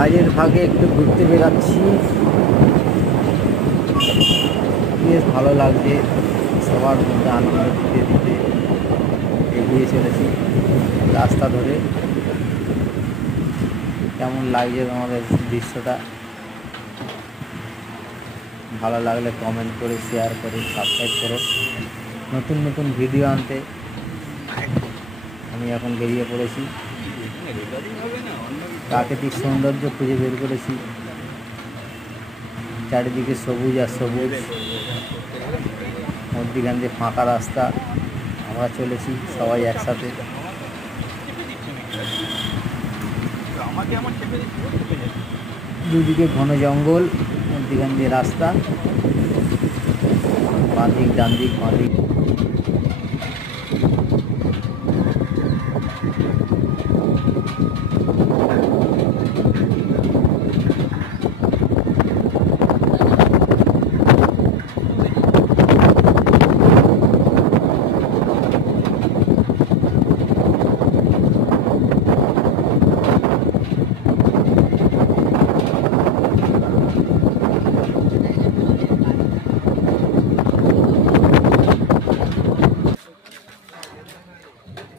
কাজের ফাঁকে একটু ঘুরতে বেরাচ্ছি, বেশ ভালো লাগছে। সবার মধ্যে আনন্দ দিতে দিতে এগিয়ে চলেছি রাস্তা ধরে। কেমন লাগছে তোমাদের দৃশ্যটা? ভালো লাগলে কমেন্ট করে, শেয়ার করে, সাবস্ক্রাইব করো। নতুন নতুন ভিডিও আনতে আমি এখন বেরিয়ে পড়েছি। প্রাকৃতিক সৌন্দর্য খুঁজে বের করেছি, চারিদিকে সবুজ আর সবুজ, মধ্যিখান দিয়ে ফাঁকা রাস্তা। আমরা চলেছি সবাই একসাথে। দুদিকে ঘন জঙ্গল, মধ্যিখান দিয়ে রাস্তা, বাঁ দিক ডান দিক বাঁ দিক।